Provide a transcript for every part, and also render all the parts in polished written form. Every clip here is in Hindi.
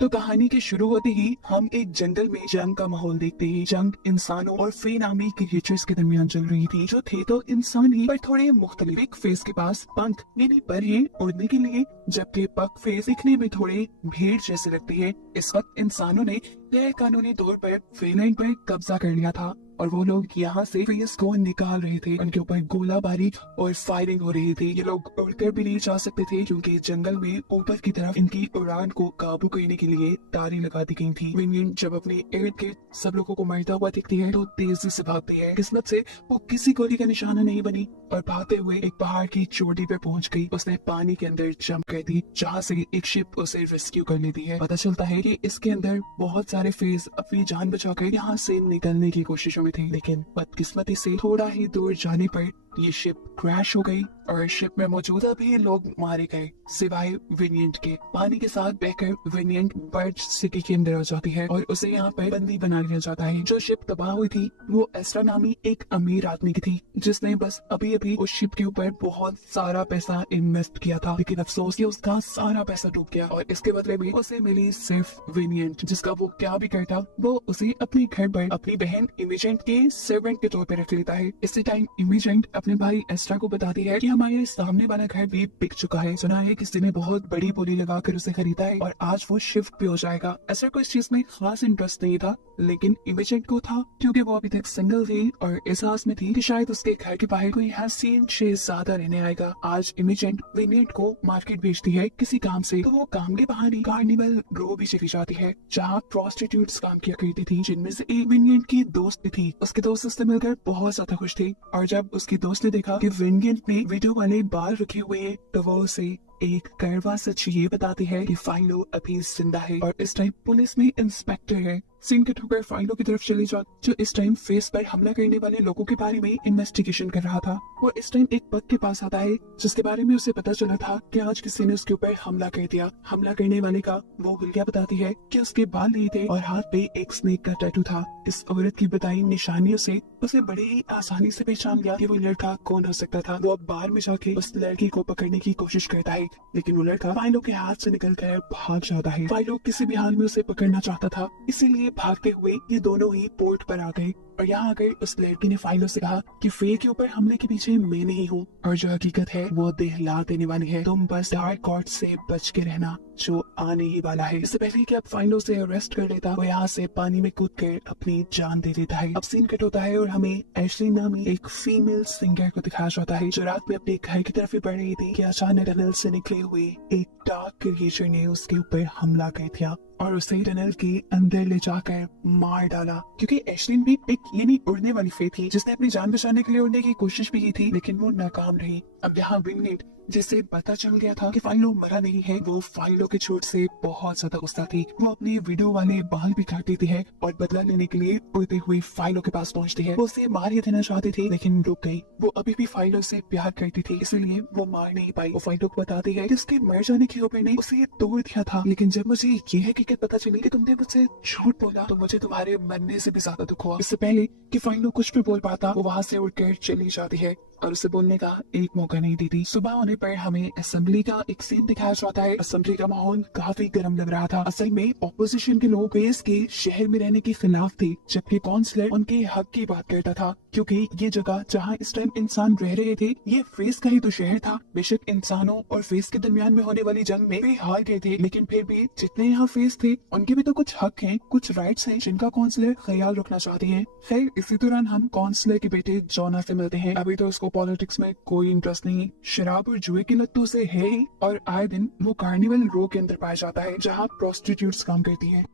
तो कहानी के शुरू होते ही हम एक जंगल में जंग का माहौल देखते हैं। जंग इंसानों और फे नामी क्रिएचर्स के दरमियान चल रही थी, जो थे तो इंसान ही पर थोड़े मुख्तलिफ। एक फेस के पास पंख यानी पर हैं उड़ने के लिए, जबकि पक फेस दिखने में थोड़े भेड़ जैसे लगते हैं। इस वक्त इंसानों ने गैर कानूनी तौर पर फेलैंड पर कब्जा कर लिया था और वो लोग यहाँ से फेस को निकाल रहे थे। उनके ऊपर गोलाबारी और फायरिंग हो रही थी। ये लोग उड़कर भी नहीं जा सकते थे क्योंकि जंगल में ऊपर की तरफ इनकी उड़ान को काबू करने के लिए तारें लगा दी गई थी। विनियन जब अपने इर्द गिर्द सब लोगों को मरता हुआ दिखती है तो तेजी से भागती है। किस्मत से वो किसी गोली का निशाना नहीं बनी और भागते हुए एक पहाड़ की चोटी पे पहुंच गई। उसने पानी के अंदर जंप कर दी, जहाँ से एक शिप उसे रेस्क्यू कर लेती है। पता चलता है कि इसके अंदर बहुत सारे फेस अपनी जान बचाकर यहाँ से निकलने की कोशिशों में थे, लेकिन बदकिस्मती से थोड़ा ही दूर जाने पर ये शिप क्रैश हो गई और शिप में मौजूदा भी लोग मारे गए सिवाय विनियंट के। पानी के साथ बहकर विनियंट बर्ड सिटी के अंदर आ जाती है और उसे यहाँ पर बंदी बना लिया जाता है। जो शिप तबाह हुई थी वो एस्ट्रा नामी एक अमीर आदमी की थी, जिसने बस अभी अभी उस शिप के ऊपर बहुत सारा पैसा इन्वेस्ट किया था, लेकिन अफसोस कि उसका सारा पैसा डूब गया और इसके बदले में उसे मिली सिर्फ विनियंट, जिसका वो क्या भी करता वो उसे अपने घर पर अपनी बहन इमेजेंट के सर्वेंट के तौर पर रख लेता है। इसी टाइम इमेजेंट अपने भाई एस्ट्रा को बताती है कि हमारे सामने वाला घर भी बिक चुका है। सुना है किसी ने बहुत बड़ी बोली लगाकर उसे खरीदा है और आज वो शिफ्ट भी हो जाएगा। एस्ट्रा को इस चीज में खास इंटरेस्ट नहीं था, लेकिन इमेजेंट को था, क्योंकि वो अभी तक सिंगल थी और इस आस में थी कि शायद उसके घर के बाहर कोई हसीन शहजादा रहने आएगा। आज इमेजेंट विनियंट को मार्केट भेजती है किसी काम से, तो वो काम के बहाने कार्निवल रो भी चली जाती है, जहाँ प्रोस्टिट्यूट्स काम किया करती थी, जिनमें से एक विनियंट की दोस्त भी थी। उसके दोस्त उससे मिलकर बहुत ज्यादा खुश थे और जब उसकी दोस्त ने देखा कि विनियंट ने वीडियो वाले बाल रखे हुए हैं तो वो उसे एक कड़वा सच ये बताती है कि फाइलो अभी जिंदा है और इस टाइम पुलिस में इंस्पेक्टर है। सीन कट होकर फाइलो की तरफ चली जा, जो इस टाइम फेस पर हमला करने वाले लोगों के बारे में इन्वेस्टिगेशन कर रहा था। वो इस टाइम एक पग के पास आता है जिसके बारे में उसे पता चला था कि आज किसी ने उसके ऊपर हमला कर दिया। हमला करने वाले का वो हुलिया बताती है कि उसके बाल नहीं थे और हाथ पे एक स्नेक का टैटू था। इस औरत की बताई निशानियों से उसे बड़े ही आसानी से पहचान गया कि वो लड़का कौन हो सकता था। वो अब बाहर में जाके उस लड़की को पकड़ने की कोशिश करता है, लेकिन वो लड़का फाइलो के हाथ से निकल कर भाग जाता है। फाइलो किसी भी हाल में उसे पकड़ना चाहता था, इसीलिए भागते हुए ये दोनों ही पोर्ट पर आ गए और यहाँ आकर उस लड़की ने फाइलो से कहा कि फे के ऊपर हमले के पीछे मैं नहीं हूँ और जो हकीकत है वो दिखला देने वाली है। तुम बस डार्क कॉर्ड से बच के रहना जो आने ही वाला है। इससे पहले कि अब फाइलो से अरेस्ट कर लेता, वो यहाँ से पानी में कूद कर अपनी जान दे देता है। अब सीन कट होता है और हमें एशली नामी एक फीमेल सिंगर को दिखाया जाता है, जो रात में अपने घर की तरफ ही बढ़ रही थी कि अचानक टनल से निकले हुए एक डार्क क्रिएचर ने उसके ऊपर हमला कर दिया और उसे टनल के अंदर ले जाकर मार डाला। क्योंकि एशलिन भी एक यानी उड़ने वाली फे थी जिसने अपनी जान बचाने के लिए उड़ने की कोशिश भी की थी, लेकिन वो नाकाम रही। अब यहाँ विनियंट जिसे पता चल गया था कि फाइलो मरा नहीं है, वो फाइलो के चोट से बहुत ज्यादा गुस्सा थी। वो अपने वीडियो वाले बाल भी काट देती है और बदला लेने के लिए उड़ते हुए फाइलो के पास पहुंचती है। वो उसे मार ही देना चाहती थी लेकिन रुक गई। वो अभी भी फाइलो से प्यार करती थी, इसलिए वो मार नहीं पाई। वो फाइलो को बताती है कि उसके मर जाने के ऊपर ने उसे तोड़ दिया था, लेकिन जब मुझे ये हकीकत पता चली कि तुमने मुझसे झूठ बोला तो मुझे तुम्हारे मरने से भी ज्यादा दुख हुआ। इससे पहले कि फाइलो कुछ भी बोल पाता, वो वहाँ से उड़कर चली जाती है और उसे बोलने का एक मौका नहीं देती। सुबह होने पर हमें असेंबली का एक सीन दिखाया जाता है। असेंबली का माहौल काफी गर्म लग रहा था। असल में ऑपोजिशन के लोग फेस के शहर में रहने के खिलाफ थे, जबकि काउंसलर उनके हक की बात करता था, क्योंकि ये जगह जहाँ इस टाइम इंसान रह रहे थे ये फेस का ही तो शहर था। बेशक इंसानों और फेस के दरमियान में होने वाली जंग में वे हार गए थे, लेकिन फिर भी जितने यहाँ फेस थे उनके भी तो कुछ हक हैं, कुछ राइट्स हैं जिनका काउंसलर ख्याल रखना चाहते हैं। खैर इसी दौरान हम काउंसलर के बेटे जोना से मिलते हैं। अभी तो उसको पॉलिटिक्स में कोई इंटरेस्ट नहीं, शराब और जुए की लत तो उसे है ही और आए दिन वो कार्निवल रो के अंदर पाया जाता है जहाँ प्रोस्टिट्यूट्स काम करती हैं।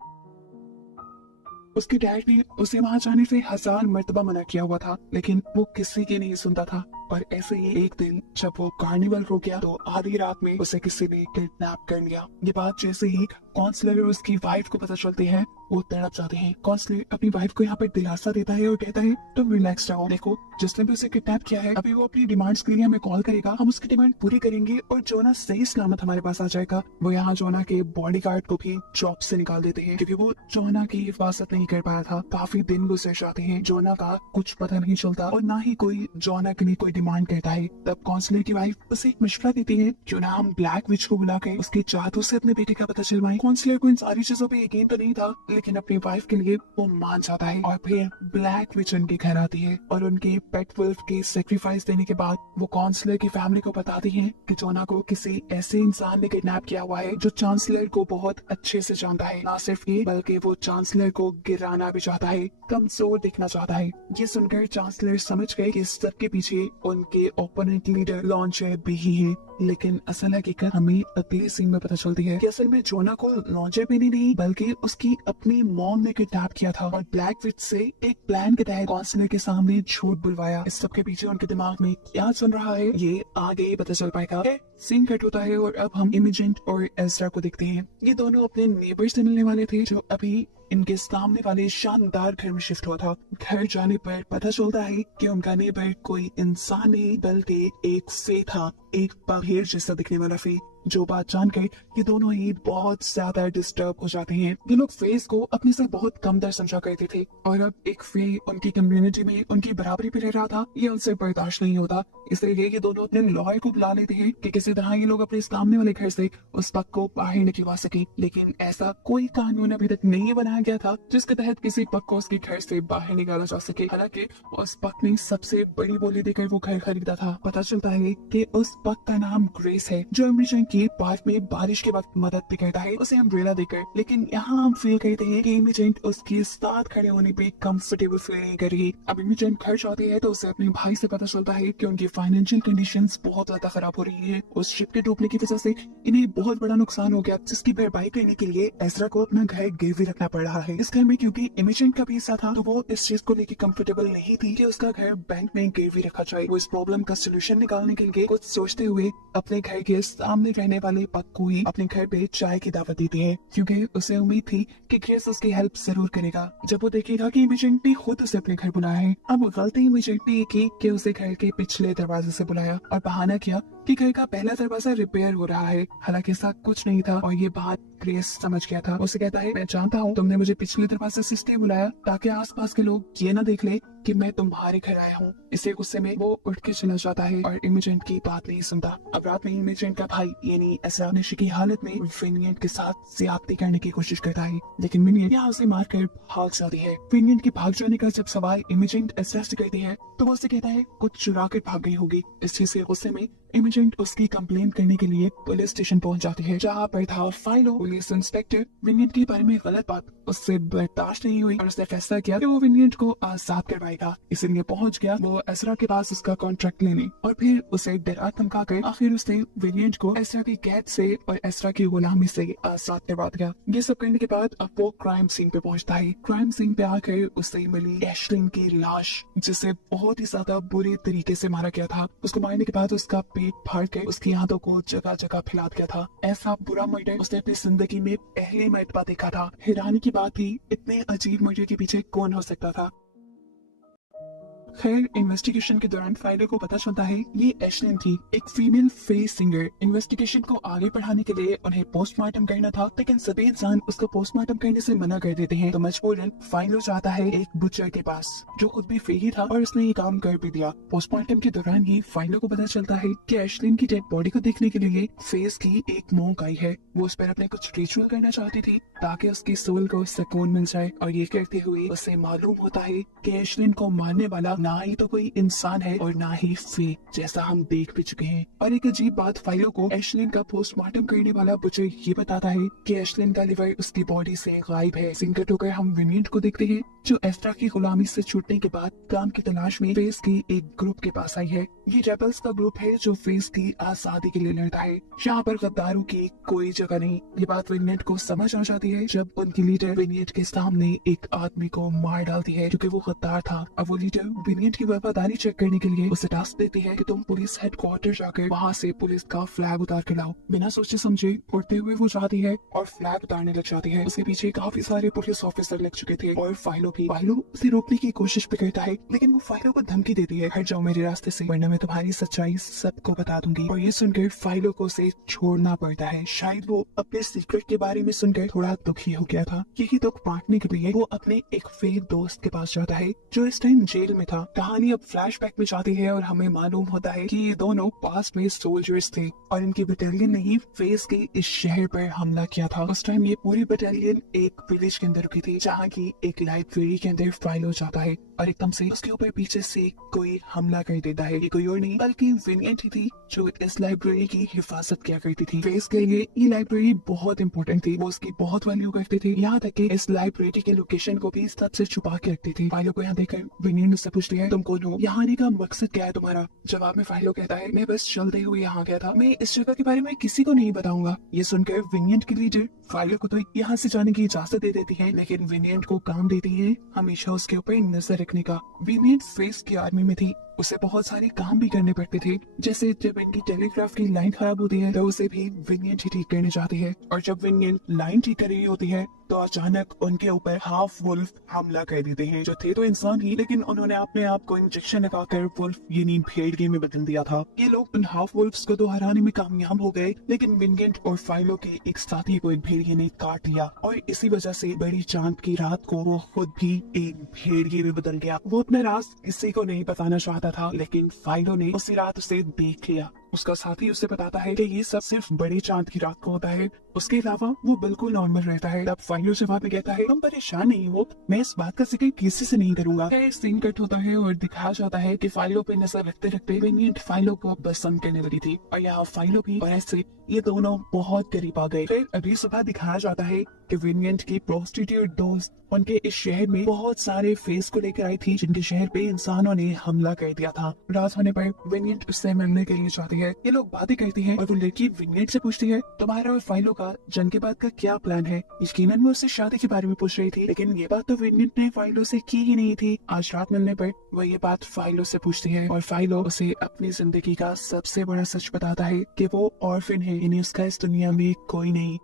उसके डैड ने उसे वहाँ जाने से 1000 मर्तबा मना किया हुआ था, लेकिन वो किसी की नहीं सुनता था। पर ऐसे ही एक दिन जब वो कार्निवल रो गया तो आधी रात में उसे किसी ने किडनैप कर लिया। ये बात जैसे ही काउंसलर और उसकी वाइफ को पता चलती है वो तड़प जाते हैं। काउंसलर अपनी वाइफ को यहाँ पर दिलासा देता है और कहता है तुम रिलैक्स रहो, देखो जिसने भी उसे किडनैप किया है अभी वो अपनी डिमांड्स के लिए हमें कॉल करेगा, हम उसकी डिमांड पूरी करेंगे और जोना सही सलामत हमारे पास आ जाएगा। वो यहाँ जोना के बॉडीगार्ड को भी जॉब से निकाल देते हैं क्योंकि वो जोना की हिफाजत नहीं कर पाया था। काफी दिन गुजर जाते हैं, जोना का कुछ पता नहीं चलता और ना ही कोई जोना के लिए कोई डिमांड करता है। तब काउंसलर की वाइफ उसे एक मशवरा देती है, क्यों ना हम ब्लैक विच को बुलाकर उसके जादू से अपने बेटे का पता चलवाएं। काउंसलर को इन सारी चीजों पे यकीन तो नहीं था, लेकिन अपनी वाइफ के लिए वो मान जाता है। और फिर ब्लैक विच उनके घर आती है और उनके पेट वुल्फ के सेक्रीफाइस देने के बाद वो काउंसलर की फैमिली को बताती है कि जोना को किसी ऐसे इंसान ने किडनैप किया हुआ है जो चांसलर को बहुत अच्छे से जानता है। ना सिर्फ ये, बल्कि वो चांसलर को गिराना भी चाहता है, कमजोर दिखना चाहता है। ये सुनकर चांसलर समझ गए कि इस सब के पीछे उनके ओपोनेंट लीडर लॉन्चर भी ही है। लेकिन असल हकीकत हमें अगले सीन में पता चलती है कि असल में जोना को लॉन्चर भी नहीं बल्कि उसकी अपनी मॉम ने किडनैप किया था और ब्लैक विच से एक प्लान के तहत काउंसलर के सामने झूठ बुलवाया। इस सब के पीछे उनके दिमाग में क्या चल रहा है ये आगे पता चल पाएगा। सीन कट होता है और अब हम इमेजिन और एज़रा को देखते हैं। ये दोनों अपने नेबर से मिलने वाले थे जो अभी इनके सामने वाले शानदार घर में शिफ्ट हुआ था। घर जाने पर पता चलता है कि उनका नेबर कोई इंसान नहीं बल्कि एक फे था, एक बाहेर जैसा दिखने वाला फे। जो बात जानकर ये दोनों ही बहुत ज्यादा डिस्टर्ब हो जाते हैं। ये लोग फेस को अपने से बहुत कमतर समझा करते थे और अब एक फे उनकी कम्युनिटी में उनकी बराबरी पे रह रहा था, ये उनसे बर्दाश्त नहीं होता। इसलिए ये दोनों अपने लॉयर को बुला लेते हैं कि किसी तरह ये लोग अपने सामने वाले घर से उस पग को बाहर निकलवा सके। लेकिन ऐसा कोई कानून अभी तक नहीं बनाया गया था जिसके तहत किसी पग को उसके घर से बाहर निकाला जा सके। हालांकि उस पग ने सबसे बड़ी बोली देकर वो घर खरीदा था। पता चलता है कि उस पग का नाम ग्रेस है जो अमरीजन की पार्क में बारिश के वक्त मदद भी करता है उसे अम्ब्रेला देकर। लेकिन यहाँ हम फील करते हैं कि इमेजेंट उसके साथ खड़े होने पे कंफर्टेबल फील नहीं कर रही। अब इमेजेंट घर जाती है तो उसे अपने भाई से पता चलता है कि उनकी फाइनेंशियल कंडीशंस बहुत ज्यादा खराब हो रही है। उस शिप के डूबने की वजह से इन्हें बहुत बड़ा नुकसान हो गया, जिसकी भरपाई करने के लिए एज़रा को अपना घर गिरवी रखना पड़ रहा है। इस घर में क्योंकि इमेजेंट का भी हिस्सा था तो वो इस चीज को लेकर कंफर्टेबल नहीं थी कि उसका घर बैंक में गिरवी रखा जाए। वो इस प्रॉब्लम का सोल्यूशन निकालने के लिए कुछ सोचते हुए अपने घर के सामने रहने वाले पग को ही अपने घर पे चाय की दावत देती है, क्योंकि उसे उम्मीद थी कि ग्रेस उसकी हेल्प जरूर करेगा जब वो देखेगा कि इमेजेंट ने खुद उसे अपने घर बुलाया है। अब गलती इमेजेंट ने की कि उसे घर के पिछले दरवाजे से बुलाया और बहाना किया कि घर का पहला दरवाजा रिपेयर हो रहा है। हालांकि ऐसा कुछ नहीं था और ये बात ग्रेस समझ गया था। उसे कहता है, मैं जानता हूँ तुमने मुझे पिछले दरवाजे से इसलिए बुलाया ताकि आसपास के लोग ये ना देख ले कि मैं तुम्हारे घर आया हूँ। इसे गुस्से में वो उठ के चला जाता है और इमेजेंट की बात नहीं सुनता। अब रात में इमेजेंट का भाई यानी एज़रा नशे की हालत में विनियट के साथ ज्यादती करने की कोशिश करता है, लेकिन विनियट यहाँ उसे मारकर भाग जाती है। विनियट के भाग जाने का जब सवाल इमेजेंट एज़रा से करती है तो वो उसे कहता है कुछ चुरा कर भाग गई होगी। इस चीज के गुस्से में इमेजेंट उसकी कंप्लेंट करने के लिए पुलिस स्टेशन पहुंच जाती है, जहाँ पर था फाइलो। पुलिस इंस्पेक्टर विनियट के बारे में गलत बात उससे बर्दाश्त नहीं हुई और उसने फैसला किया कि वो विनियट को आजाद करवाएगा। इसलिए पहुंच गया वो एज़रा के पास उसका कॉन्ट्रैक्ट लेने और फिर उसे डरा धमका कर आखिर उसने विनियट को एज़रा की कैद से और एज़रा की गुलामी से आजाद करवा दिया। ये सब करने के बाद अब वो क्राइम सीन पे पहुंचता है। क्राइम सीन पे आकर उसे मिली एशलिन की लाश, जिसे बहुत ही ज्यादा बुरे तरीके से मारा गया था। उसको मारने के बाद उसका पेट फाड़ के उसकी आंतों को जगह जगह फैला दिया था। ऐसा बुरा मर्डर उसने अपनी जिंदगी में पहली मर्तबा देखा था। हैरानी की बात थी इतने अजीब मर्डर के पीछे कौन हो सकता था। खैर इन्वेस्टिगेशन के दौरान फाइलो को पता चलता है ये एशलिन थी, एक फीमेल फेस सिंगर। इन्वेस्टिगेशन को आगे बढ़ाने के लिए उन्हें पोस्टमार्टम करना था, लेकिन सभी इंसान उसको पोस्टमार्टम करने से मना कर देते हैं। तो मजबूरन फाइलो जाता है एक बुचर के पास जो खुद भी फे ही था और उसने ये काम कर भी दिया। पोस्टमार्टम के दौरान ही फाइलो को पता चलता है कि एशलिन की डेड बॉडी को देखने के लिए फेस की एक मोंक आई है। वो उस पर अपने कुछ रिचुअल करना चाहती थी ताकि उसकी सोल को सुकून मिल जाए और ये करते हुए उसे मालूम होता है कि एशलिन को मारने वाला ना ही तो कोई इंसान है और ना ही फे, जैसा हम देख भी चुके हैं। और एक अजीब बात फाइलो को एशलिन का पोस्टमार्टम करने वाला बुचर ये बताता है कि एशलिन का लिवर उसकी बॉडी से गायब है। सिंकट होकर हम विनियट को देखते हैं जो एज़रा की गुलामी से छूटने के बाद काम की तलाश में फेस की एक ग्रुप के पास आई है। ये रेबल्स का ग्रुप है जो फेस की आजादी के लिए लड़ता है। यहाँ पर गद्दारों की कोई जगह नहीं। ये बात विनियट को समझ आ जाती है जब उनकी लीडर विनियट के सामने एक आदमी को मार डालती है क्योंकि वो गद्दार था। अब वो लीडर विनियट की वफादारी चेक करने के लिए उसे टास्क देती है कि तुम पुलिस हेडक्वार्टर जाकर वहाँ से पुलिस का फ्लैग उतार के लाओ। बिना सोचे समझे उड़ते हुए वो जाती है और फ्लैग उतारने लग जाती है। उसके पीछे काफी सारे पुलिस ऑफिसर लग चुके थे और फाइलो भी। फाइलो उसे रोकने की कोशिश भी करता है, लेकिन वो फाइलो को धमकी देती है, हट जाओ मेरे रास्ते से वरना मैं तुम्हारी सच्चाई सबको बता दूंगी। और ये सुनकर फाइलो को उसे छोड़ना पड़ता है। शायद वो अपने सीक्रेट के बारे में सुनकर थोड़ा दुखी हो गया था। यही दुख बांटने के लिए वो अपने एक फेक दोस्त के पास जाता है जो इस टाइम जेल में था। कहानी अब फ्लैशबैक में जाती है और हमें मालूम होता है कि ये दोनों पास्ट में सोल्जर्स थे और इनकी बटालियन ने ही फेस के इस शहर पर हमला किया था। उस टाइम ये पूरी बटालियन एक विलेज के अंदर रुकी थी जहाँ की एक लाइब्रेरी के अंदर फाइलो जाता है और एकदम से उसके ऊपर पीछे से कोई हमला कर देता है। ये कोई और नहीं बल्कि विनियंट ही थी जो इस लाइब्रेरी की हिफाजत किया करती थी। फेस के लिए ये लाइब्रेरी बहुत इंपॉर्टेंट थी, वो उसकी बहुत वैल्यू करते थे, यहाँ तक कि इस लाइब्रेरी के लोकेशन को भी सबसे छुपा के रखती थी। फाइलो को यहाँ देखकर विनियंट उससे पूछती है तुम कौन हो, यहाँ आने का मकसद क्या है तुम्हारा। जवाब में फाइलो कहता है मैं बस चलते हुए यहाँ गया था, मैं इस जगह के बारे में किसी को नहीं बताऊंगा। ये सुनकर विनियंट की लीडर फाइलो को तो यहाँ से जाने की इजाजत दे देती है, लेकिन विनियंट को काम देती है हमेशा उसके ऊपर नजर रखने का। विनियंट फेस की आर्मी में थी, उसे बहुत सारे काम भी करने पड़ते थे, जैसे जब इनकी टेलीग्राफ की लाइन खराब होती है तो उसे भी विनियंट ही ठीक करने जाती है। और जब विनियंट लाइन ठीक कर रही होती है तो अचानक उनके ऊपर हाफ वुल्फ हमला कर देते हैं, जो थे तो इंसान ही लेकिन उन्होंने अपने आप को इंजेक्शन लगाकर वुल्फ यानी भेड़िए में बदल दिया था। ये लोग उन हाफ वुल्फ्स को तो हराने में कामयाब हो गए, लेकिन विनियंट और फाइलो के एक साथी को एक भेड़िए ने काट लिया और इसी वजह से बड़ी चांद की रात को वो खुद भी एक भेड़िए में बदल गया। वो अपना राज किसी को नहीं बताना चाहता था, लेकिन फाइलो ने उसी रात उसे देख लिया। उसका साथी उसे बताता है कि ये सब सिर्फ बड़ी चांद की रात को होता है, उसके अलावा वो बिल्कुल नॉर्मल रहता है। तब फाइलो जवाब में कहता है तुम परेशान नहीं हो, मैं इस बात का जिक्र किसी से नहीं करूंगा। सीन कट होता है और दिखाया जाता है कि फाइलो पे नजर रखते रखते विनियंट फाइलो को पसंद करने लगी थी और यहाँ फाइलो भी, और ऐसे ये दोनों बहुत करीब आ गए। फिर अभी सुबह दिखाया जाता है कि विनियंट की प्रोस्टिट्यूट दोस्त उनके इस शहर में बहुत सारे फेस को लेकर आई थी जिनके शहर पे इंसानों ने हमला कर दिया था। रात होने पर विनियंट उससे मिलने के लिए जाती है। ये लोग बातें करती हैं और वो लड़की विनियंट से पूछती है तुम्हारा और फाइलो का जंग के बाद का क्या प्लान है। यकीनन वो उससे शादी के बारे में पूछ रही थी, लेकिन ये बात तो विनियंट ने फाइलो से की ही नहीं थी। आज रात मिलने पर वो ये बात फाइलो से पूछती है और फाइलो उसे अपनी जिंदगी का सबसे बड़ा सच बताता है कि वो ऑर्फन है, यानी उसका इस दुनिया में कोई नहीं।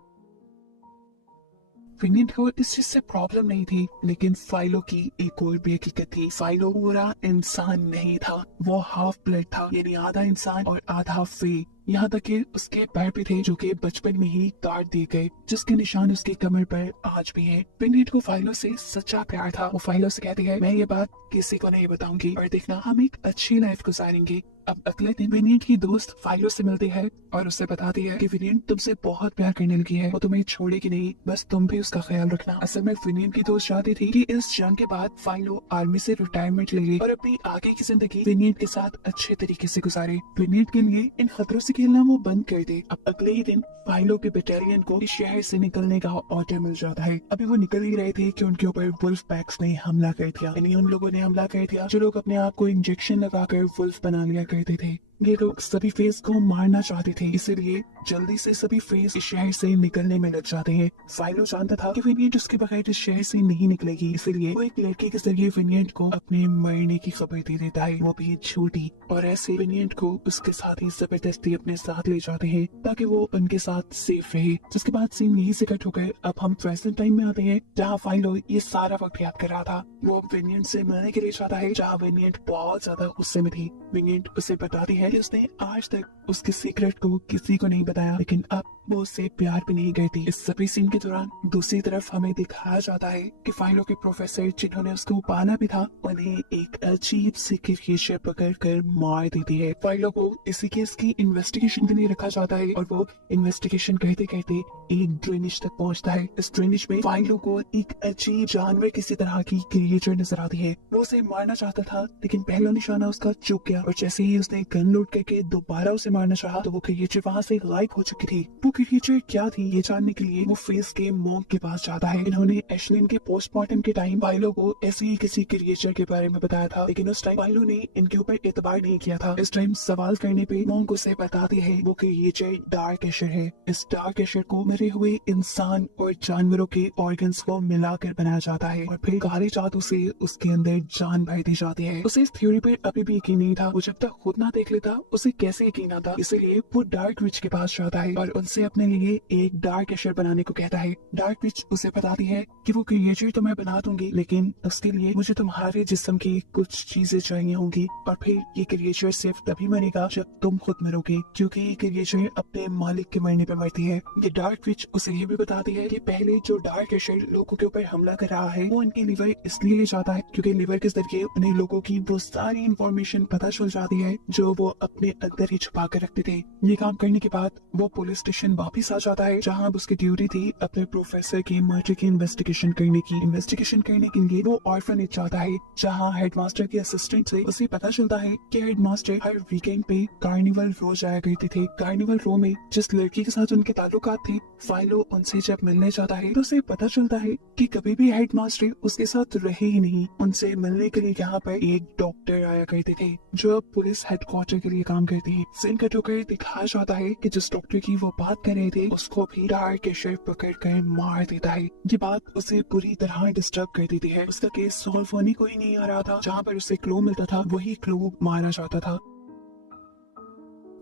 विनियंट को इस चीज से प्रॉब्लम नहीं थी, लेकिन फाइलो की एक और भी हकीकत थी। फाइलो पूरा इंसान नहीं था, वो हाफ ब्लड था, यानी आधा इंसान और आधा फे। यहाँ तक कि उसके पैर भी थे जो कि बचपन में ही काट दिए गए, जिसके निशान उसकी कमर पर आज भी हैं। विनियंट को फाइलो से सच्चा प्यार था। वो फाइलो से कहती है मैं ये बात किसी को नहीं बताऊंगी और देखना हम एक अच्छी लाइफ गुजारेंगे। अब अगले दिन विनियंट की दोस्त फाइलो से मिलती है और उससे बताती है कि विनियंट तुमसे बहुत प्यार करने लगी है, वो तुम्हें छोड़ेगी नहीं, बस तुम भी उसका ख्याल रखना। असल में विनियंट की दोस्त चाहती थी कि इस जंग के बाद फाइलो आर्मी से रिटायरमेंट ले ले और अपनी आगे की जिंदगी विनियंट के साथ अच्छे तरीके से गुजारे। विनियंट के लिए इन खतरों से खेलना वो बंद कर दे। अब अगले ही दिन फाइलो के बटालियन को इस शहर से निकलने का ऑर्डर मिल जाता है। अभी वो निकल ही रहे थे कि उनके ऊपर वुल्फ पैक्स ने हमला कर दिया, यानी उन लोगों ने हमला कर दिया जो लोग अपने आप को इंजेक्शन लगाकर वुल्फ बना लिया करते थे। ये लोग सभी फेस को मारना चाहते थे, इसीलिए जल्दी से सभी फेस इस शहर से निकलने में लग जाते हैं। फाइलो जानता था कि विनियंट उसके बगैर इस शहर से नहीं निकलेगी, इसीलिए वो एक लड़के के जरिए विनियंट को अपने मरने की खबर दे देता है, वो भी झूठी। और ऐसे विनियंट को उसके साथ ही जबरदस्ती अपने साथ ले जाते हैं ताकि वो उनके साथ सेफ रहे। जिसके बाद सीन यही से कट होकर अब हम प्रेजेंट टाइम में आते हैं, जहाँ फाइलो ये सारा वक्त याद कर रहा था। वो विनियंट से मिलने के लिए जाता है, जहाँ विनियंट बहुत ज्यादा गुस्से में थी। विनियंट उसे बताती है कि उसने आज तक उसके सीक्रेट को किसी को नहीं बताया, लेकिन अब वो उससे प्यार भी नहीं करती। इस सभी सीन के दौरान दूसरी तरफ हमें दिखाया जाता है कि फाइलो के प्रोफेसर जिन्होंने उसको पाला भी था, उन्हें एक अजीब सी क्रिएचर पकड़ कर मार देती है। फाइलो को इसी केस की इन्वेस्टिगेशन के लिए रखा जाता है और वो इन्वेस्टिगेशन करते करते एक ड्रेनेज तक पहुंचता है। इस ड्रेनेज में फाइलो को एक अजीब जानवर किसी तरह की क्रिएचर नजर आती है। वो उसे मारना चाहता था, लेकिन पहला निशाना उसका चूक गया और जैसे ही उसने गन लोड करके दोबारा उसे मारना चाहा तो वो क्रिएचर वहाँ से गायब हो चुकी थी। वो क्रिएचर क्या थी ये जानने के लिए वो फेस के मॉन्क के पास जाता है। इन्होंने एशलिन के पोस्टमार्टम के टाइम फाइलो को ऐसे ही किसी क्रिएचर के बारे में बताया था, लेकिन उस टाइम फाइलो ने इनके ऊपर एतबार नहीं किया था। इस टाइम सवाल करने पे मॉन्क उसे बताती है वो क्रिएचर डार्क एशर है। इस डार्क एशर को मरे हुए इंसान और जानवरों के ऑर्गन्स को मिलाकर बनाया जाता है और फिर काले जादू से उसके अंदर जान भर दी जाती है। उसे इस थ्योरी पर अभी भी यकीन नहीं था। वो जब तक खुद ना देख लेता उसे कैसे यकीन आता, इसलिए वो डार्क विच के पास जाता है और उनसे उसे अपने लिए एक डार्क एशर बनाने को कहता है। डार्क विच उसे बताती है कि वो क्रिएचर तो मैं बना दूंगी, लेकिन उसके लिए मुझे तुम्हारे जिस्म की कुछ चीजें चाहिए होंगी, और फिर ये क्रिएचर सिर्फ तभी मरेगा जब तुम खुद मरोगे, क्योंकि ये क्रिएचर अपने मालिक के मरने पर मरती है। ये डार्क विच उसे ये भी बताती है कि पहले जो डार्क एशर लोगों के ऊपर हमला कर रहा है वो उनके लिवर इसलिए ले जाता है क्योंकि लिवर के जरिए उन्हें लोगों की वो सारी इंफॉर्मेशन पता चल जाती है जो वो अपने अंदर ही छुपा कर रखते थे। ये काम करने के बाद वो पुलिस स्टेशन वापस आ जाता है जहाँ अब उसकी ड्यूटी थी अपने प्रोफेसर के मर्डर की इन्वेस्टिगेशन करने के लिए वो ऑर्फनेज जाता है जहाँ हेडमास्टर के असिस्टेंट से उसे पता चलता है कि हेडमास्टर हर वीकेंड पे कार्निवल रो जाया करते थे। कार्निवल रो में जिस लड़की के साथ उनके ताल्लुकात थे, फाइलो उनसे जब मिलने जाता है तो उसे पता चलता है कि कभी भी हेडमास्टर उसके साथ रहे ही नहीं। उनसे मिलने के लिए यहाँ पर एक डॉक्टर आया करते थे जो अब पुलिस हेडक्वार्टर के लिए काम करते हैं। सीन कट होकर दिखाया जाता है कि जिस डॉक्टर की वो बात कर रहे थे उसको भी डार्क एशर पकड़ कर मार देता है। ये बात उसे पूरी तरह डिस्टर्ब कर देती है। उसका केस सॉल्व होने को ही नहीं आ रहा था। जहाँ पर उसे क्लू मिलता था वही क्लू मारा जाता था।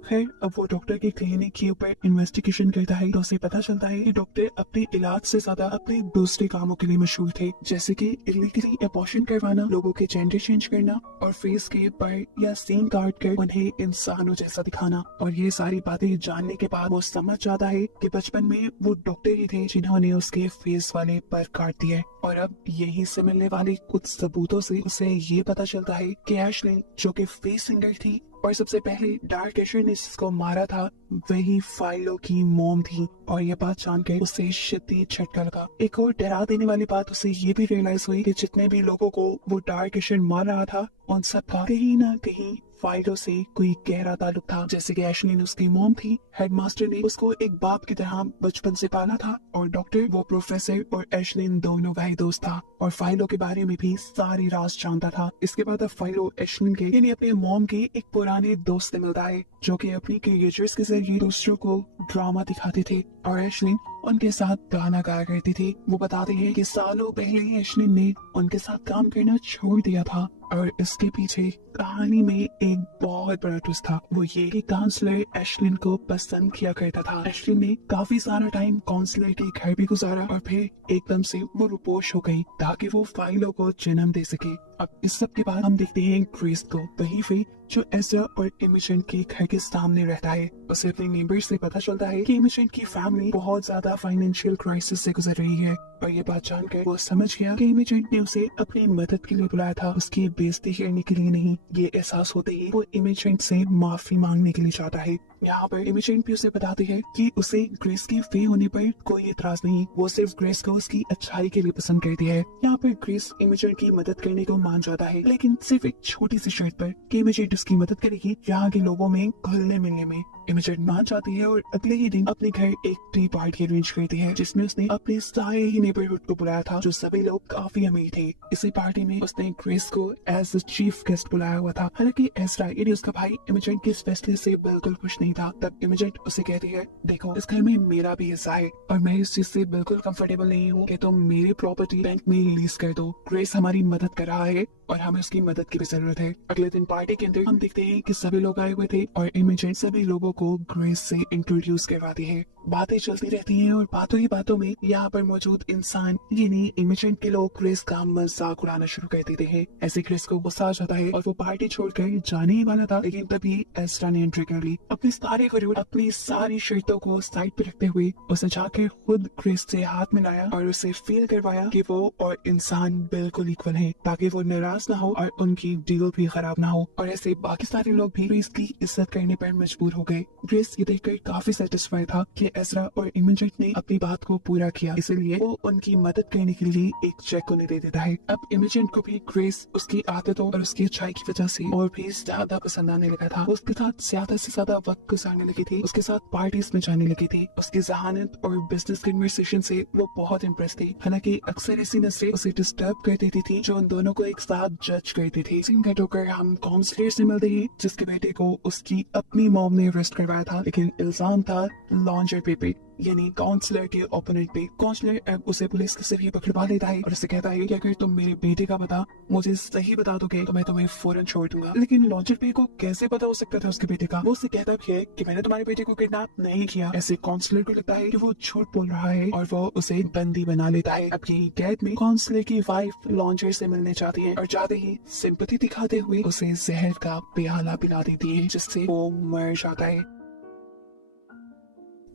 खैर, अब वो डॉक्टर के क्लिनिक के ऊपर इन्वेस्टिगेशन करता है तो उसे पता चलता है कि डॉक्टर अपने इलाज से ज्यादा अपने दूसरे कामों के लिए मशहूर थे, जैसे कि इलीगली एबॉर्शन करवाना, लोगों के जेंडर चेंज करना और फेस के पर या सीन काट कर उन्हें इंसानों जैसा दिखाना। और ये सारी बातें जानने के बाद वो समझ जाता है कि बचपन में वो डॉक्टर ही थे जिन्होंने उसके फेस वाले पर काट दिए। और अब यही से मिलने वाले कुछ सबूतों से उसे ये पता चलता है कि एशलिन जो कि फेस सिंगर थी और सबसे पहले डार्क एशर ने जिसको मारा था वही फाइलो की मोम थी। और ये बात जानकर उसे शदीद झटका लगा। एक और डरा देने वाली बात उसे ये भी रियलाइज हुई कि जितने भी लोगों को वो डार्क एशर मार रहा था उन सब का कहीं ना कहीं फाइलो से कोई गहरा ताल्लुक था। जैसे कि एशलिन उसकी मोम थी, हेडमास्टर ने उसको एक बाप की तरह बचपन से पाला था, और डॉक्टर वो प्रोफेसर और एशलिन दोनों भाई दोस्त था और फाइलो के बारे में भी सारी राज जानता था। इसके बाद अब फाइलो एशलिन के यानी अपने मोम के एक पुराने दोस्त से मिलता है जो कि अपनी क्रिएचर्स के जरिए दूसरों को ड्रामा दिखाते थे और एशलिन उनके साथ गाना गाया करती थी। वो बताते हैं कि सालों पहले ही एशलिन ने उनके साथ काम करना छोड़ दिया था और इसके पीछे कहानी में एक बहुत बड़ा ट्विस्ट था। वो ये कि काउंसलर एशलिन को पसंद किया करता था। एशलिन ने काफी सारा टाइम काउंसलर के घर भी गुजारा और फिर एकदम से वो रुपोश हो गई ताकि वो फाइलों को जन्म दे सके। अब इस सब के बाद हम देखते हैं ग्रेस को, वही फिर जो एज़रा और इमेजन के घर के सामने रहता है। उसे अपने नेबर्स से पता चलता है कि इमेजन की फैमिली बहुत ज्यादा फाइनेंशियल क्राइसिस से गुजर रही है और ये बात जानकर वो समझ गया कि इमेजन ने उसे अपनी मदद के लिए बुलाया था, उसकी बेइज्जती करने के लिए नहीं। ये एहसास होते ही वो इमेजन से माफी मांगने के लिए चाहता है। यहाँ पर इमेजन भी उसे बताती है कि उसे ग्रेस के फे होने पर कोई एतराज नहीं, वो सिर्फ ग्रेस को उसकी अच्छाई के लिए पसंद करती है। यहाँ पर ग्रेस इमेजन की मदद करने को मान जाता है, लेकिन सिर्फ एक छोटी सी शर्त पर कि इमेजन उसकी मदद करेगी यहाँ के लोगों में घुलने मिलने में। इमेजन मान जाती है और अगले ही दिन अपने घर एक टी पार्टी अरेंज करती है जिसमें उसने अपने सारे ही नेबरहुड को बुलाया था जो सभी लोग काफी अमीर थे। इसी पार्टी में उसने ग्रेस को एज चीफ गेस्ट बुलाया हुआ था। हालांकि एज़रा यानी उसका भाई इमेजन के इस फैसले से बिल्कुल खुश नहीं था। तब इमेजन उसे कहती है, देखो इस घर में मेरा भी हिस्सा है और मैं इस चीज से बिल्कुल कंफर्टेबल नहीं हूँ कि तुम मेरी प्रॉपर्टी बैंक में लीज कर दो। ग्रेस हमारी मदद कर रहा है और हमें उसकी मदद की भी जरूरत है। अगले दिन पार्टी के अंदर हम देखते हैं कि सभी लोग आए हुए थे और इमेजन सभी लोगों को ग्रेस से इंट्रोड्यूस करवाती है। बातें चलती रहती हैं और बातों ही बातों में यहाँ पर मौजूद इंसान यानी इमेजन के लोग ग्रेस का मजाक उड़ाना शुरू कर देते हैं। ऐसे ग्रेस को गुस्सा आ जाता है और वो पार्टी छोड़कर जाने ही वाला था, लेकिन तभी एज़रा ने एंट्री कर ली। अपने सारे गरूर अपनी सारी शर्तों को साइड पे रखते हुए उसने जाकर खुद ग्रेस से हाथ मिलाया और उसे फील करवाया कि वो और इंसान बिल्कुल इक्वल है ताकि वो नाराज ना हो और उनकी डील भी खराब ना हो। और ऐसे बाकी सारे लोग भी ग्रेस की इज्जत करने पर मजबूर हो गए। ग्रेस ये देखकर काफी सेटिस्फाई था कि एज़रा और इमेजन ने अपनी बात को पूरा किया, इसलिए वो उनकी मदद करने के लिए एक चेक उन्हें दे देता है। अब इमेजन को भी ग्रेस उसकी आदतों और उसकी अच्छाई की वजह से और भी ज्यादा पसंद आने लगा था। उसके साथ ज्यादा से ज्यादा वक्त गुजारने लगी थी, उसके साथ पार्टीज में जाने लगी थी। उसकी जहानत और बिजनेस कन्वर्सेशन से वो बहुत इम्प्रेस थी। हालांकि अक्सर ऐसी नजरें उसे डिस्टर्ब कर देती थी जो उन दोनों को एक साथ जज करती थी। सीन कट होकर हम काउंसलर से मिलते हैं जिसके बेटे को उसकी अपनी मॉम ने अरेस्ट करवाया था, लेकिन इल्जाम था लॉन्जर पे यानी काउंसलर के ओपोनेंट पे। काउंसलर अब उसे पुलिस के जरिए पकड़वा लेता है और उसे कहता है कि अगर तुम मेरे बेटे का पता मुझे सही बता दोगे तो मैं तुम्हें फौरन छोड़ दूंगा। लेकिन लॉन्चर पे को कैसे पता हो सकता था उसके बेटे का? वो उसे कहता भी है कि मैंने तुम्हारे बेटे को किडनैप नहीं किया। ऐसे काउंसलर को लगता है कि वो झूठ बोल रहा है और वो उसे बंदी बना लेता है। अब यही कैद में काउंसलर की वाइफ लॉन्चर से मिलने चाहती है और जाते ही सिंपैथी दिखाते हुए उसे जहर का प्याला पिला देती है जिससे वो मर जाता है।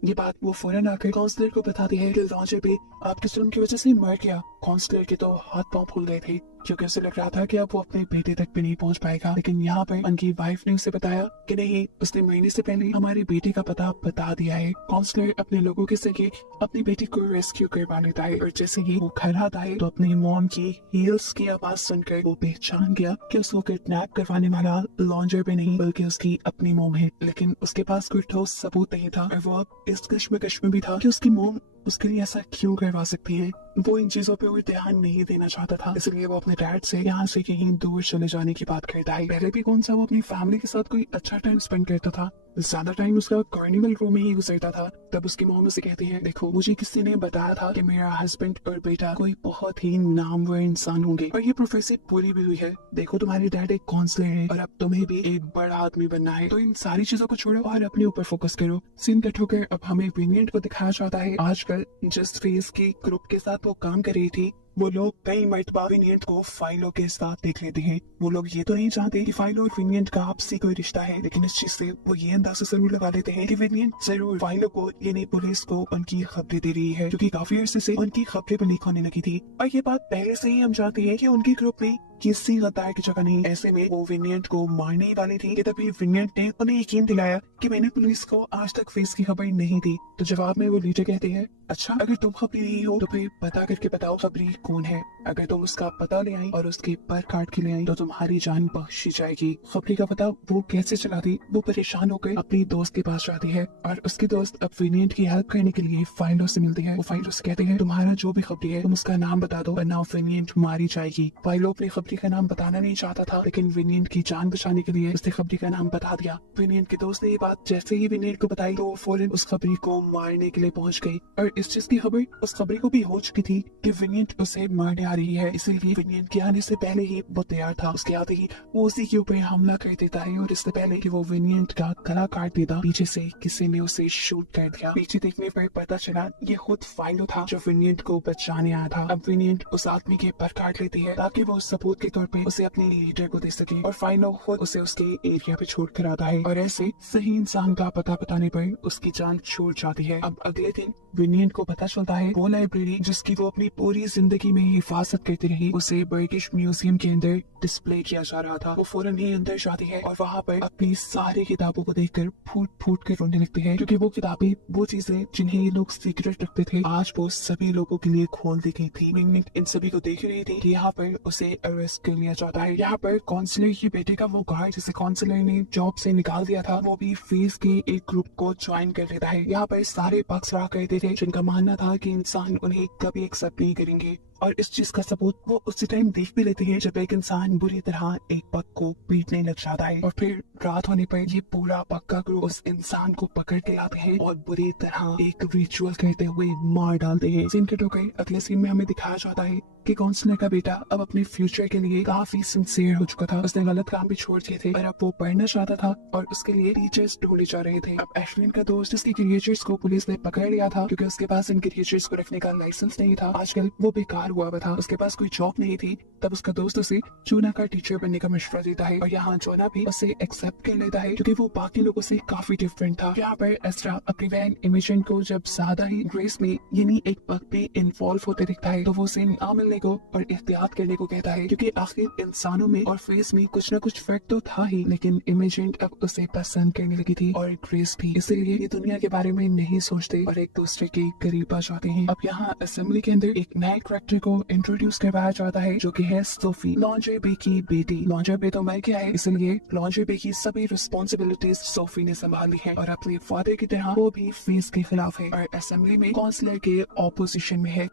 ये बात वो फौरन आकर काउंसलर को बताती है कि लॉन्चर पे आपके जुल्म की वजह से मर गया। काउंसलर के तो हाथ पांव फूल गए थे क्योंकि उसे लग रहा था कि अब वो अपने बेटे तक भी नहीं पहुंच पाएगा। लेकिन यहाँ पर उनकी वाइफ ने उसे बताया कि नहीं, उसने मरने से पहले हमारे बेटे का पता बता दिया है। काउंसलर अपने लोगों के जरिए अपनी बेटी को रेस्क्यू करवा लेता है और जैसे ही वो घर आता है तो अपनी मॉम की हील्स की आवाज सुनकर वो पहचान गया कि उसको किडनैप करवाने वाला लॉन्चर पे नहीं बल्कि उसकी अपनी मॉम है। लेकिन उसके पास कोई ठोस सबूत नहीं था और वो अब इस कश्मकश में भी था कि उसकी मॉम उसके लिए ऐसा क्यों करवा सकती है। वो इन चीजों पे वो ध्यान नहीं देना चाहता था, इसलिए वो अपने डैड से यहाँ से कहीं दूर चले जाने की बात करता है। पहले भी कौन सा वो अपनी फैमिली के साथ कोई अच्छा टाइम स्पेंड करता था, ज्यादा टाइम उसका कार्निवल रूम में ही गुजरता था। तब उसकी मॉम उसे कहती है, देखो मुझे किसी ने बताया था कि मेरा हस्बैंड और बेटा कोई बहुत ही नामवर इंसान होंगे और ये प्रोफेसर पूरी भी हुई है। देखो तुम्हारे डैड एक काउंसलर है और अब तुम्हें भी एक बड़ा आदमी बनना है, तो इन सारी चीजों को छोड़ो और अपने ऊपर फोकस करो। सीन कट होकर अब हमें विनियड को दिखाया जाता है आजकल जिस फेस के ग्रुप के साथ वो काम कर रही थी वो लोग कई मर्तबा विनियड को फाइलों के साथ देख लेते हैं। वो लोग ये तो नहीं चाहते कि फाइल और विनियड का आपसी कोई रिश्ता है, लेकिन इस चीज से वो ये अंदाजा जरूर लगा लेते हैं कि विनियड जरूर फाइलों को यानी पुलिस को उनकी खबरें दे रही है, क्योंकि काफी अरसे से उनकी खबरें भी लीक होने लगी थी। और ये बात पहले से ही हम जानते हैं कि उनके ग्रुप में किसी गद्दार की जगह नहीं। ऐसे में वो विनियड को मारने ही वाली थी कि तभी विनियड ने उन्हें यकीन दिलाया कि मैंने पुलिस को आज तक फेस की खबर नहीं दी। तो जवाब में वो लीडर कहते हैं, अच्छा अगर तुम खबरी नहीं हो तो फिर पता करके बताओ खबरी कौन है। अगर तुम उसका पता ले आई और उसके पर काट के ले आई तो तुम्हारी जान बख्शी जाएगी। खबरी का पता वो कैसे चला दी? वो परेशान होकर अपनी दोस्त के पास जाती है और उसकी दोस्त अब विनियड की हेल्प करने के लिए फाइलों से मिलती है। वो फाइलों से कहते हैं, तुम्हारा जो भी खबरी है तुम उसका नाम बता दो वरना विनियड मारी जाएगी। फाइलों अपनी खबरी का नाम बताना नहीं चाहता था, लेकिन विनियड की जान बचाने के लिए उसने खबरी का नाम बता दिया। विनियड के दोस्त ने ये बात जैसे ही विनियड को बताई तो वो फौरन उस खबरी को मारने के लिए पहुंच गई और इस चीज की खबर उस खबरी को भी हो चुकी थी कि विनियड उसे मारने आ रही है, इसीलिए विनियड के आने से पहले ही वो तैयार था। उसके आते ही वो उसी के ऊपर हमला कर देता है और इससे पहले कि वो विनियड का गला काट देता पीछे से किसी ने उसे शूट कर दिया। पीछे देखने पर पता चला ये खुद फाइलो था जो विनियड को बचाने आया था। अब विनियड उस आदमी के पर काट लेती है ताकि वो सबूत के तौर पे उसे अपने लीडर को दे सके और फाइलो खुद उसे उसके एरिया पे छोड़ कर आता है और ऐसे सही इंसान का पता बताने पर उसकी जान छूट जाती है। अब अगले दिन विनियड को पता चलता है वो लाइब्रेरी जिसकी वो अपनी पूरी जिंदगी में हिफाजत करती रही उसे ब्रिटिश म्यूजियम के अंदर डिस्प्ले किया जा रहा था। वो फौरन ही अंदर जाती है और वहाँ पर अपनी सारी किताबों को देखकर फूट फूट कर रोने लगती है, क्योंकि वो किताबें वो चीजें जिन्हें ये लोग सीक्रेट रखते थे आज वो सभी लोगों के लिए खोल दी गई थी। विनियड इन सभी को देख रही थी कि यहाँ पर उसे अरेस्ट कर लिया जाता है। यहाँ पर काउंसलर के बेटे का वो गार्ड जिसे काउंसलर ने जॉब से निकाल दिया था वो भी फेस के एक ग्रुप को ज्वाइन कर लेता है। यहाँ पर सारे पक्ष रहा करते थे जिनका मानना था कि इंसान उन्हें कभी एक्सेप्ट नहीं करेंगे और इस चीज का सबूत वो उसी टाइम देख भी लेते हैं जब एक इंसान बुरी तरह एक पग को पीटने लग जाता है और फिर रात होने पर ये पूरा पक्का ग्रुप उस इंसान को पकड़ के लाते हैं और बुरी तरह एक रिचुअल करते हुए मार डालते हैं। सीन कट होकर अगले सीन में हमें दिखाया जाता है कि काउंसलर का बेटा अब अपने फ्यूचर के लिए काफी सिंसियर हो चुका था। उसने गलत काम भी छोड़ दिए थे और अब वो पढ़ना चाहता था और उसके लिए टीचर्स ढूंढे जा रहे थे। अब एशलिन का दोस्त जिसके क्रिएचर्स को पुलिस ने पकड़ लिया था क्योंकि उसके पास इन क्रिएचर्स को रखने का लाइसेंस नहीं था, आजकल वो बेकार हुआ था, उसके पास कोई जॉब नहीं थी। तब उसका दोस्त उसे जोना का टीचर बनने का मशवरा देता है और यहाँ जोना भी उसे एक्सेप्ट कर लेता है क्योंकि वो बाकी लोगों से काफी डिफरेंट था। यहाँ पर एस्ट्रा अपनी बहन इमेजन को जब ज्यादा ही ग्रेस में यानी एक पग पे इन्वॉल्व होते दिखता है तो वो उसे ना मिलने को और एहतियात करने को कहता है, क्योंकि आखिर इंसानों में और फेस में कुछ न कुछ फर्क तो था ही, लेकिन इमेजन अब उसे पसंद करने लगी थी और ग्रेस भी, इसलिए ये दुनिया के बारे में नहीं सोचते और एक दूसरे के करीब आ जाते हैं। अब यहाँ असेंबली के अंदर एक नए कैरेक्टर को इंट्रोड्यूस करवाया जाता है जो कि है सोफी, लॉन्जर बे की बेटी। लॉन्जर बे तो मर गया है, इसलिए लॉन्जर बे की सभी रिस्पॉन्सिबिलिटीज सोफी ने संभाली है और अपने फादर की तरह वो भी फेस के खिलाफ है और असेंबली में काउंसलर के ऑपोजिशन में है।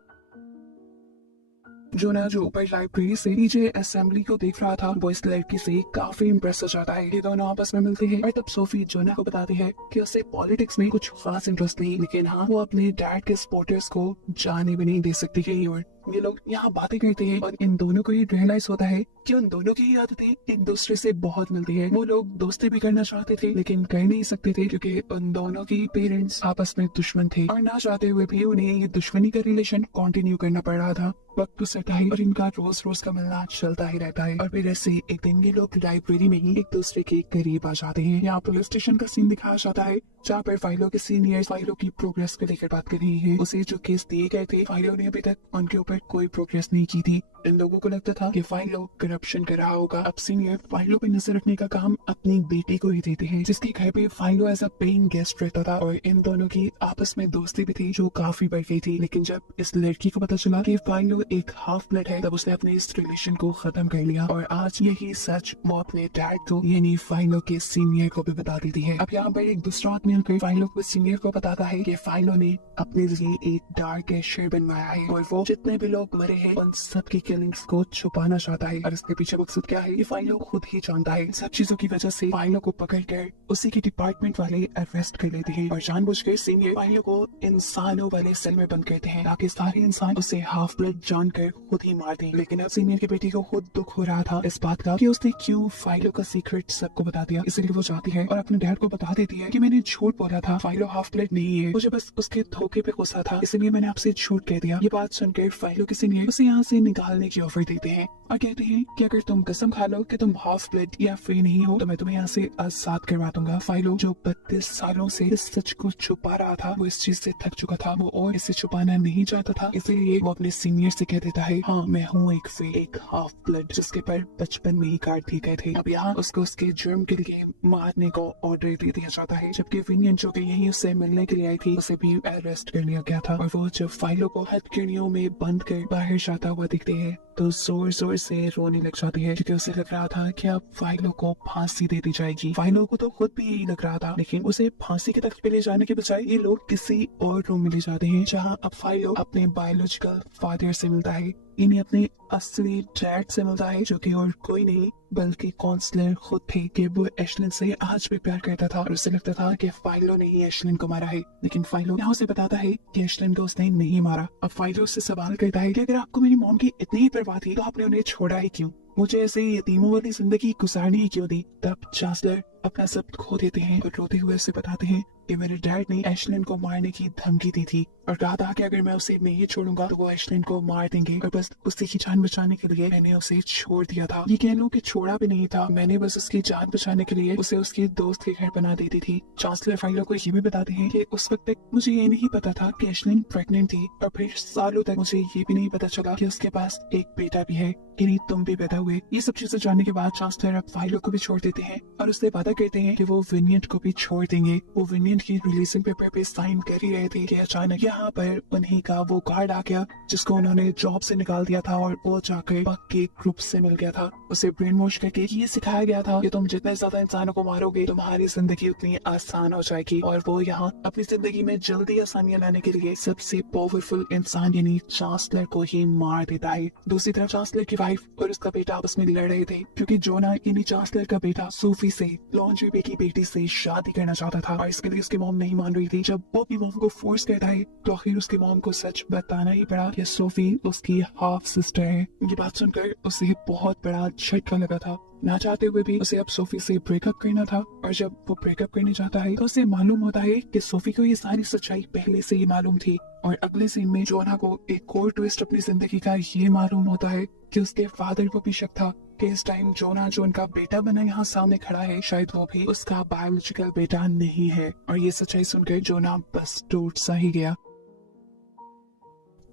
जोना जो ऊपर लाइब्रेरी से नीचे असेंबली को देख रहा था वो इस लड़की से काफी इम्प्रेस हो जाता है। ये दोनों आपस में मिलते हैं और तब सोफी जोना को बताती है कि उसे पॉलिटिक्स में कुछ खास इंटरेस्ट नहीं, लेकिन हाँ वो अपने डैड के सपोर्टर्स को जाने भी नहीं दे सकती कहीं और। ये लोग यहाँ बातें करते हैं और इन दोनों को ये रियलाइज होता है कि उन दोनों की ही आदतें एक दूसरे से बहुत मिलती है। वो लोग दोस्ती भी करना चाहते थे लेकिन कर नहीं सकते थे क्योंकि उन दोनों की पेरेंट्स आपस में दुश्मन थे और ना चाहते हुए भी उन्हें ये दुश्मनी का रिलेशन कंटिन्यू करना पड़ रहा था। वक्त गुजरता है और इनका रोज रोज का मिलना चलता ही रहता है और फिर ऐसे एक दिन ये लोग लाइब्रेरी में ही एक दूसरे के करीब आ जाते हैं। यहाँ पुलिस स्टेशन का सीन दिखाया जाता है जहाँ पर फाइलों के सीनियर फाइलों की प्रोग्रेस को लेकर बात कर रही है। उसे जो केस दिए गए थे फाइलों ने अभी तक उनके ऊपर कोई प्रोग्रेस नहीं की थी। इन लोगों को लगता था कि फाइलों करप्शन कर रहा होगा। अब सीनियर फाइलों पर नजर रखने का काम अपनी बेटी को ही देते हैं जिसके घर पे फाइलों एज अ पेइंग गेस्ट रहता था और इन दोनों की आपस में दोस्ती भी थी जो काफी बढ़ गई थी। लेकिन जब इस लड़की को पता चला कि फाइलों एक हाफ ब्लड है तब उसने अपने इस रिलेशन को खत्म कर लिया और आज यही सच वो अपने डैड को यानी फाइलों के सीनियर को भी बता देती है। अब यहाँ पर एक दूसरा आदमी मिलकर फाइलों को सीनियर को बताता है कि फाइलों ने अपने लिए एक डार्क एशर बनवाया है और वो जितने भी लोग मरे हैं उन सबकी किलिंग्स को छुपाना चाहता है और इसके पीछे मकसद क्या है ये फाइलों खुद ही जानता है। सब चीजों की वजह से फाइलों को पकड़कर उसी के डिपार्टमेंट वाले अरेस्ट कर लेते हैं और जानबूझकर सीनियर फाइलों को इंसानों वाले सेल में बंद करते हैं ताकि सारे इंसान उसे हाफ ब्लड जानकर खुद ही मार दें। लेकिन अब सीनियर की बेटी को खुद दुख हो रहा था इस बात का कि उसने क्यों फाइलों का सीक्रेट सबको बता दिया, इसलिए वो चाहती है और अपने डैड को बता देती है कि मैंने झूठ बोला था, फाइलों हाफ ब्लड नहीं है, मुझे बस उसके धोखे पे गुस्सा था इसलिए मैंने आपसे झूठ कह दिया। ये बात सुनकर फाइलों के सीनियर उसे यहाँ से निकालने की ऑफर देते हैं और कहते हैं कि अगर तुम कसम खा लो कि तुम हाफ ब्लड या फ्री नहीं हो तो मैं तुम्हें यहाँ से आजाद करवा दूंगा। फाइलों जो 32 सालों से इस सच को छुपा रहा था वो इस चीज से थक चुका था, वो और इसे छुपाना नहीं चाहता था, इसलिए वो अपने सीनियर से कह देता है हाँ मैं हूँ एक फ्री, एक हाफ ब्लड जिसके पर बचपन में ही काट दिए गए थे। अब यहाँ उसको उसके जुर्म के लिए मारने को ऑर्डर दे दिया जाता है जबकि विनियन जो कि यही उससे मिलने के लिए आई थी उसे भी अरेस्ट कर लिया गया था और वो जब फाइलों को हथकड़ियों में बंद कर बाहर जाता हुआ दिखते हैं तो जोर जोर से रोने लग जाती है क्योंकि उसे लग रहा था कि अब फाइलों को फांसी दे दी जाएगी। फाइलों को तो खुद भी यही लग रहा था लेकिन उसे फांसी के तख्त पे ले जाने के बजाय ये लोग किसी और रूम में ले जाते हैं जहाँ अब फाइलों अपने बायोलॉजिकल फादर से मिलता है, इन्हें अपने असली डैड से मिलता है जो कि और कोई नहीं बल्कि काउंसलर खुद थे कि वो एशलिन से आज भी प्यार करता था और उसे लगता था कि फाइलों ने ही एशलिन को मारा है। लेकिन फाइलों यहाँ उसे बताता है कि एशलिन को उसने नहीं मारा। अब फाइलों से सवाल करता है कि अगर आपको मेरी मॉम की इतनी ही परवाह थी तो आपने उन्हें छोड़ा ही क्यों, मुझे ऐसे यतीमों वाली जिंदगी गुजारनी ही क्यों दी। तब चांसलर अपना सब खो देते हैं और रोते हुए उसे बताते हैं कि मेरे डैड ने एशलिन को मारने की धमकी दी थी और कहा था कि अगर मैं उसे नहीं छोड़ूंगा तो वो एशलिन को मार देंगे और बस उसी की जान बचाने के लिए मैंने उसे छोड़ दिया था। ये कह लूं कि छोड़ा भी नहीं था, मैंने बस उसकी जान बचाने के लिए उसे उसके दोस्त के घर बना देती थी। चांसलर फाइलों को ये भी बताते हैं कि उस वक्त तक मुझे ये नहीं पता था कि एशलिन प्रेग्नेंट थी और फिर सालों तक मुझे ये भी नहीं पता चला कि उसके पास एक बेटा भी है, कि नहीं तुम भी पैदा हुए। ये सब चीजें जानने के बाद चांसलर अब फाइलों को भी छोड़ देते हैं और उससे वादा कहते हैं कि वो विनियट को भी छोड़ देंगे। वो विनियट की रिलीजिंग पेपर पे साइन कर ही रहे थे कि अचानक यहाँ पर उन्हीं का वो गार्ड आ गया जिसको उन्होंने जॉब से निकाल दिया था और वो जाकर बग के ग्रुप से मिल गया था। उसे ब्रेन वॉश करके ये सिखाया गया था कि तुम जितने ज्यादा इंसानों को मारोगे तुम्हारी जिंदगी उतनी आसान हो जाएगी और वो यहाँ अपनी जिंदगी में जल्दी आसानियां लाने के लिए सबसे पावरफुल इंसान यानी चांसलर को ही मार देता है। दूसरी तरफ चांसलर की वाइफ और उसका बेटा आपस में लड़ रहे थे क्योंकि जोना यानी चांसलर का बेटा सोफी से लॉन्ड्री की बेटी से शादी करना चाहता था और इसके लिए उसकी मॉम नहीं मान रही थी। जब वो अपनी मॉम को फोर्स करता है तो आखिर उसकी मॉम को सच बताना ही पड़ा कि सोफी उसकी हाफ सिस्टर है। ये बात सुनकर उसे बहुत बड़ा झटका लगा था, ना चाहते हुए भी उसे अब सोफी से ब्रेकअप करना था और जब वो ब्रेकअप करने जाता है तो उसे मालूम होता है कि सोफी को ये सारी सच्चाई पहले से ही मालूम थी और अगले सीन में जोना को एक और ट्विस्ट अपनी जिंदगी का ये मालूम होता है कि उसके फादर को भी शक था कि इस टाइम जोना जो उनका बेटा बना यहाँ सामने खड़ा है शायद वो भी उसका बायोलॉजिकल बेटा नहीं है और ये सच्चाई सुनकर जोना बस टूट सा ही गया।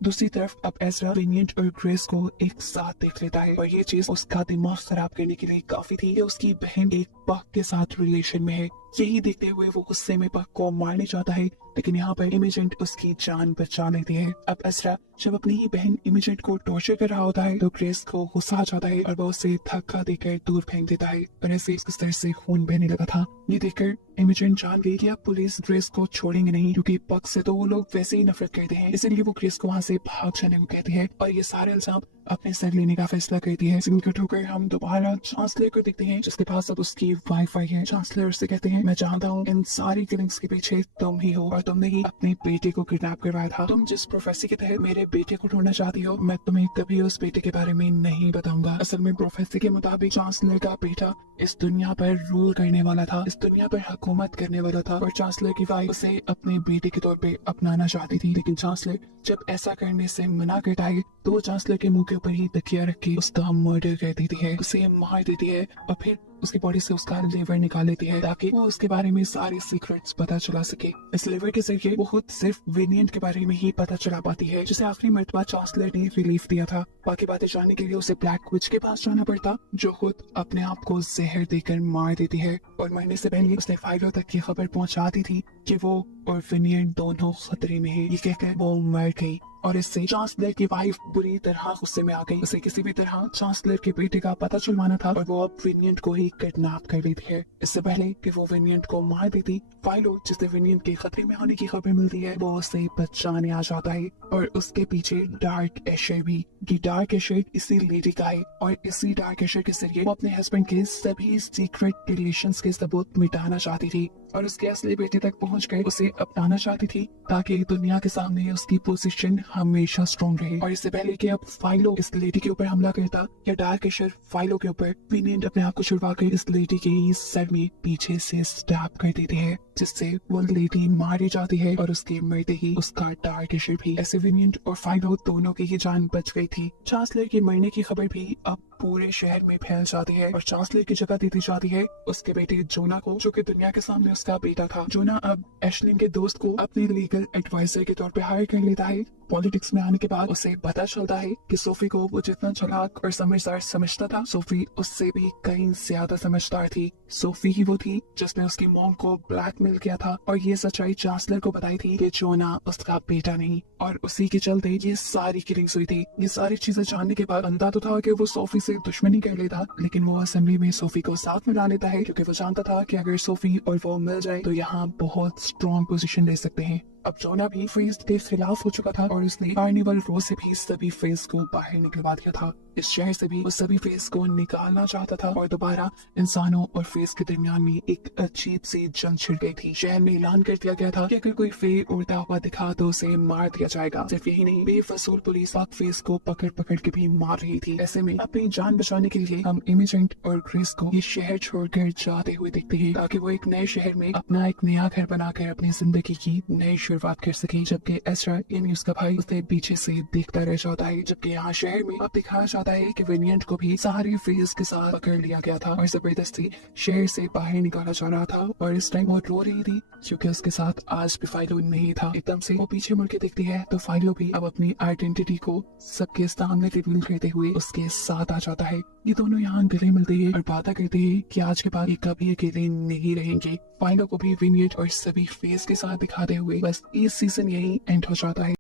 दूसरी तरफ अब एज़रा विनियट और ग्रेस को एक साथ देख लेता है और ये चीज उसका दिमाग खराब करने के लिए काफी थी कि उसकी बहन एक बग के साथ रिलेशन में है यही देखते हुए वो गुस्से में पक को मारने जाता है, लेकिन यहाँ पर इमेजेंट उसकी जान बचा लेती है। अब एज़रा जब अपनी ही बहन इमेजेंट को टॉर्चर कर रहा होता है तो ग्रेस को गुस्सा आ जाता है और वो उसे धक्का देकर दूर फेंक देता है और ऐसे उसके सर से खून बहने लगा था। ये देखकर इमेजेंट जान गई कि अब पुलिस ग्रेस को छोड़ेंगे नहीं, क्योंकि पक से तो वो लोग वैसे ही नफरत करते हैं, इसलिए वो ग्रेस को वहाँ से भाग जाने को कहती है और ये सारे इल्जाम अपने सर लेने का फैसला करती है। सीन कट होकर हम दोबारा चांसलर को देखते हैं, जिसके पास अब उसकी वाईफाई है। चांसलर उससे कहते हैं, मैं जानता हूँ इन सारी किलिंग्स के पीछे तुम ही हो और तुमने ही अपने बेटे को किडनैप करवाया था। तुम जिस प्रोफेसी के तहत मेरे बेटे को ढूंढना चाहती हो, मैं तुम्हें कभी उस बेटे के बारे में नहीं बताऊंगा। असल में प्रोफेसी के मुताबिक चांसलर का बेटा इस दुनिया पर रूल करने वाला था, इस दुनिया पर हुकूमत करने वाला था और चांसलर की वाइफ उसे अपने बेटे के तौर पे अपनाना चाहती थी। लेकिन चांसलर जब ऐसा करने से मना करता है तो वो चांसलर के मुंह के ऊपर ही तकिया रख के उसका मर्डर कर देती है, उसे मार देती है और फिर उसकी बॉडी से उसका लिवर निकाल लेती है ताकि वो उसके बारे में सारी सीक्रेट्स पता चला सके। इस लिवर के जरिए वो खुद सिर्फ वेनिएंट के बारे में ही पता चला पाती है, जिसे आखिरी मर्तबा चांसलर ने रिलीफ दिया था। बाकी बातें जानने के लिए उसे ब्लैक विच के पास जाना पड़ता, जो खुद अपने आप को जहर देकर मार देती है और मरने से पहले उसने फाइलों तक की खबर पहुंचा दी थी कि वो और वेनिएंट दोनों खतरे में है। ये कहकर वो मर गई और इससे चांसलर की वाइफ बुरी तरह गुस्से में आ गई। उसे किसी भी तरह चांसलर के बेटे का पता चलवाना था और वो अब वेनिएंट को ही किडनैप कर लेती है। इससे पहले कि वो वेनिएंट को मार देती, फाइलो जिससे वेनिएंट के खतरे में आने की खबर मिलती है वो उसे बचाने आ जाता है और उसके पीछे डार्क एशर भी। ये डार्क एशर इसी लेडी का है और इसी डार्क एशर के जरिए वो अपने हस्बैंड के सभी सीक्रेट रिलेशंस के सबूत मिटाना चाहती थी और उसके असली बेटे तक पहुंचकर उसे अपनाना चाहती थी ताकि दुनिया के सामने उसकी पोजीशन हमेशा स्ट्रॉन्ग रहे। और इससे पहले कि अब फाइलो इस लेडी के ऊपर हमला करता या डार्क एशर फाइलो के ऊपर, वेनिएंट अपने आप को छुड़वा कर इस लेडी के सर में पीछे से स्टैब कर देती है, जिससे वो लेडी मारी जाती है और उसके मरते ही उसका डार्क एशर भी। ऐसे वेनिएंट और फाइलो दोनों की ही जान बच गई थी। चांसलर के मरने की खबर भी अब पूरे शहर में फैल जाती है और चांसलर की जगह दी जाती है उसके बेटे जोना को, जो कि दुनिया के सामने उसका बेटा था। जोना अब एशलिन के दोस्त को अपनी लीगल एडवाइजर के तौर पे हायर कर लेता है। पॉलिटिक्स में आने के बाद उसे पता चलता है कि सोफी को वो जितना चालाक और समझदार समझता था, सोफी उससे भी कहीं ज्यादा समझदार थी। सोफी ही वो थी जिसने उसकी मॉम को ब्लैकमेल किया था और ये सच्चाई चांसलर को बताई थी कि जोना उसका बेटा नहीं, और उसी के चलते ये सारी किलिंग्स हुई थी। ये सारी चीजें जानने के बाद अंधा तो था कि वो सोफी से दुश्मनी कर लेता, लेकिन वो असेंबली में सोफी को साथ मिला लेता है क्योंकि वो जानता था कि अगर सोफी और वो मिल जाए तो यहाँ बहुत स्ट्रॉन्ग पोजीशन ले सकते हैं। अब जोना भी फेज के खिलाफ हो चुका था और उसने कार्निवल रो से भी सभी फेज को बाहर निकलवा दिया था। इस शहर से भी वो सभी फेज को निकालना चाहता था और दोबारा इंसानों और फेज के दरमियान में एक अजीब सी जंग छिड़ गई थी। शहर में ऐलान कर दिया गया था कि अगर कोई फे उड़ता हुआ दिखा तो उसे मार दिया जाएगा। सिर्फ यही नहीं, बेफसूल पुलिस फेज को पकड़ पकड़ के भी मार रही थी। ऐसे में अपनी जान बचाने के लिए हम इमेजेंट और ग्रेस को ये शहर छोड़कर जाते हुए देखते हैं ताकि वो एक नए शहर में अपना एक नया घर बनाकर अपनी जिंदगी की नई शुरुआत कर सके। जबकि एज़रा यानी उसका भाई उसे पीछे से देखता रह जाता है। जबकि यहाँ शहर में अब दिखाया जाता है कि वेनिएंट को भी सारे फेज के साथ पकड़ लिया गया था और जबरदस्ती शहर से बाहर निकाला जा रहा था और इस टाइम वो रो रही थी क्योंकि उसके साथ आज भी फाइलो नहीं था। एकदम से वो पीछे मुड़ के देखती है तो फाइलो भी अब अपनी आइडेंटिटी को सबके सामने रिवील करते हुए उसके साथ आ जाता है। ये दोनों यहाँ गले मिलते हैं और बातें करते हैं कि आज के बाद ये कभी अकेले नहीं रहेंगे। फाइलो को भी वेनिएंट और सभी फेज के साथ दिखाते हुए बस इस सीजन यही एंड हो जाता है।